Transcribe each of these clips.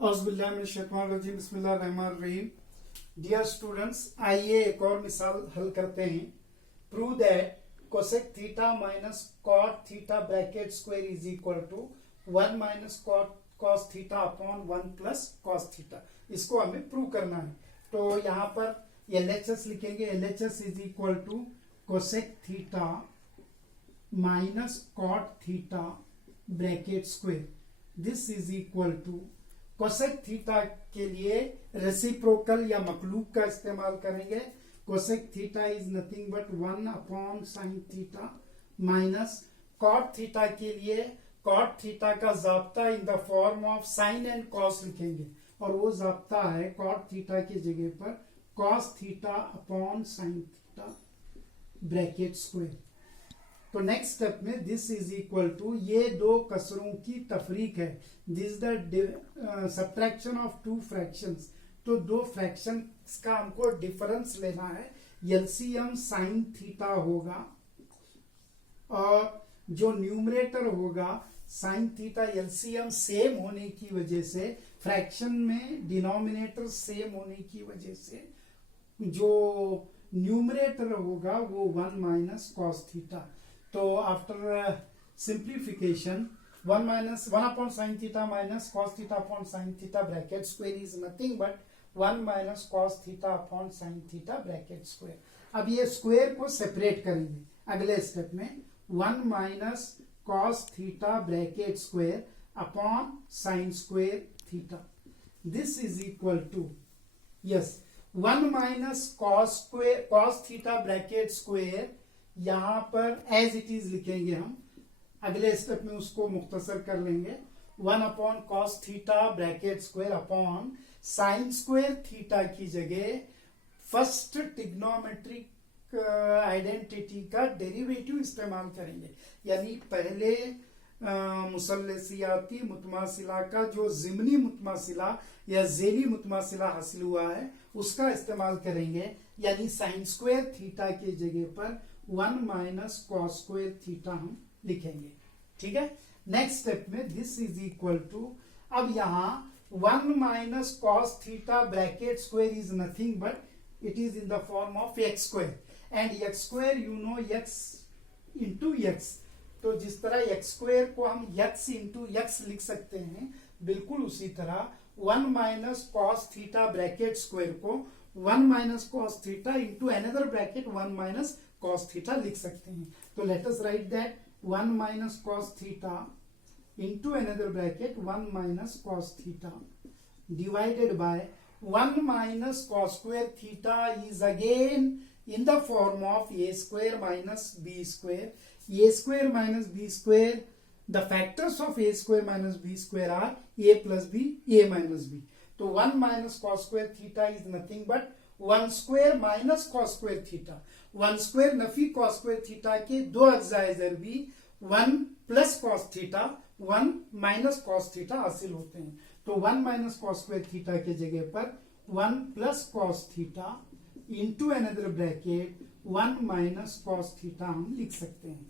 औज़ुबिल्लाहिमिनश्शैतानिर्रजीम बिस्मिल्लाहिर्रहमानिर्रहीम। Dear students, आइए एक और मिसाल हल करते हैं। Prove that cosec theta minus cot theta bracket square is equal to 1 minus cos theta upon 1 plus cos theta. इसको हमें प्रूव करना है। तो यहाँ पर LHS लिखेंगे। LHS is equal to cosec theta minus cot theta bracket square. This is equal to cosec theta के लिए रेसिप्रोकल या मखलूक का इस्तेमाल करेंगे। Cosec theta is nothing but 1 upon sine theta minus cot theta के लिए कॉट थीटा का जाब्ता in the form of sine and cos लिखेंगे, और वो जाब्ता है कॉट थीटा की जगह पर cos theta upon sine theta bracket square. तो नेक्स्ट स्टेप में दिस इज इक्वल टू, ये दो कसरों की तफरीक है। This the subtraction of two fractions. तो दो फ्रैक्शन का हमको डिफरेंस लेना है। एलसीएम साइन थीटा होगा और जो न्यूमरेटर होगा साइन थीटा। एलसीएम सेम होने की वजह से, फ्रैक्शन में डिनोमिनेटर सेम होने की वजह से जो न्यूमरेटर होगा वो 1 माइनस कॉस थीटा। तो after simplification 1 upon sine theta minus cos theta upon sine theta bracket square is nothing but 1 minus cos theta upon sine theta bracket square. अब ये स्क्वायर को सेपरेट करेंगे अगले स्टेप में। 1 minus cos theta bracket square upon sine square theta. This is equal to, yes, 1 minus cos theta bracket square यहां पर as it is लिखेंगे हम। अगले स्टेप में उसको मुख्तसर कर लेंगे। 1 upon cos theta bracket square upon sine square theta की जगह फर्स्ट ट्रिग्नोमेट्रिक आइडेंटिटी का डेरिवेटिव इस्तेमाल करेंगे। यानी पहले मुसल्लसियाती मुतमासिला का जो जिमनी मुतमासिला या ज़ेली मुतमासिला हासिल हुआ है उसका इस्तेमाल करेंगे। यानी साइन स्क्वायर थीटा की जगह पर 1 माइनस कॉस स्क्वायर थीटा हम लिखेंगे। ठीक है। नेक्स्ट स्टेप में दिस इज इक्वल टू, अब यहां 1 minus cos theta bracket square is nothing but it is in the form of x square, and x square you know x into x. तो जिस तरह एक्स स्क्वायर को हम x into x लिख सकते हैं, बिल्कुल उसी तरह 1 minus cos theta bracket square को 1 minus cos theta into another bracket 1 minus cos theta लिख सकते हैं। तो let us write that 1 minus cos theta into another bracket 1 minus cos theta divided by 1 minus cos square theta is again in the form of A square minus B square. A square minus B square, the factors of A square minus B square are A plus B, A minus B. तो 1 minus cos square theta is nothing but 1 square minus cos square theta. 1 square नफी cos square theta के दो अज्जाए ज़रबी 1 plus cos theta 1 minus cos theta हासिल होते हैं। तो 1 माइनस कॉस स्क्वायर थीटा के जगह पर 1 plus cos theta into another bracket 1 minus cos theta हम लिख सकते हैं।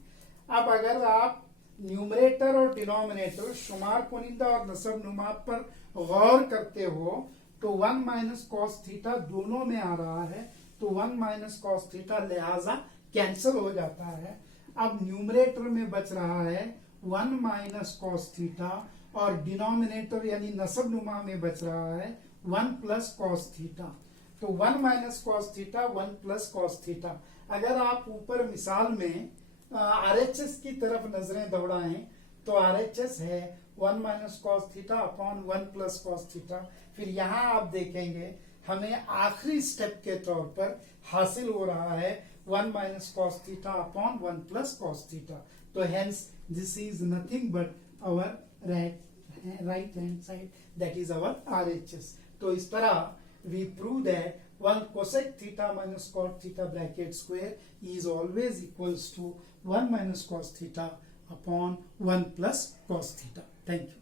अब अगर आप न्यूमरेटर और डिनोमिनेटर शुमार कुनिंदा और नसब नुमात पर गौर करते हो तो 1 माइनस कॉस थीटा दोनों में आ रहा है, तो 1 माइनस कॉस थीटा लिहाजा कैंसिल हो जाता है। अब न्यूमरेटर में बच रहा है 1 माइनस कॉस थीटा और डिनोमिनेटर यानी नसब नुमा में बच रहा है 1 प्लस कॉस थीटा। तो 1 minus cos theta 1 plus cos theta. अगर आप ऊपर मिसाल में RHS की तरफ नजरें दौड़ाएं तो RHS है 1 minus cos theta upon 1 plus cos theta. फिर यहाँ आप देखेंगे हमें आखिरी स्टेप के तौर पर हासिल हो रहा है 1 minus cos theta upon 1 plus cos theta. तो hence this is nothing but our right hand side, that is our RHS। तो इस तरह we prove that 1 cosec theta minus cot theta bracket square is always equals to 1 minus cos theta upon 1 plus cos theta. Thank you.